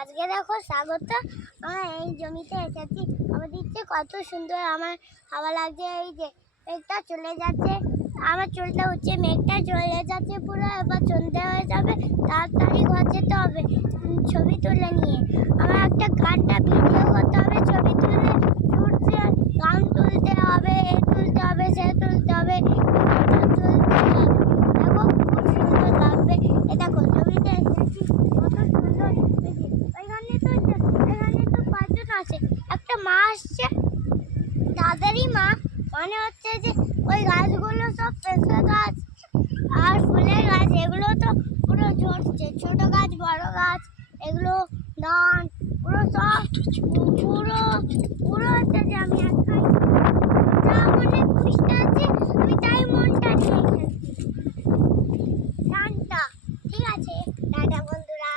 আজকে দেখো স্বাগত, আমরা এই জমিতে এসেছি। আমার দিচ্ছে কত সুন্দর, আমার হাওয়া লাগছে। এই যে মেঘটা চলে যাচ্ছে, আমার চুলটা হচ্ছে, মেঘটা চলে যাচ্ছে পুরো। এবার সন্ধে হয়ে যাবে, তাড়াতাড়ি ঘর যেতে হবে ছবি তুলে নিয়ে। আমার একটা গানটা ভিডিও করতে হবে, ছবি তুলে ছুটছে, গান তুলতে হবে, এ তুলতে হবে, সে তুলতে হবে, তুলতে হবে। দেখো খুব সুন্দর লাগবে। এ দেখো ছবিতে এসেছি, কত সুন্দর। এখানে তো পাঁচজন আছে, একটা মা আসছে, তাদেরই মা। মনে হচ্ছে যে ওই গাছগুলো সব পেঁপে গাছ আর ফুলের গাছ, এগুলো তো পুরো ঝরছে। ছোট গাছ, বড় গাছ, এগুলো ধান, পুরো সব পুরো পুরো হচ্ছে যে আমি একাই যা মনে খুশিটা আছে, আমি তাই মনটা নিয়ে খেলছি গানটা। ঠিক আছে, টাটা বন্ধুরা।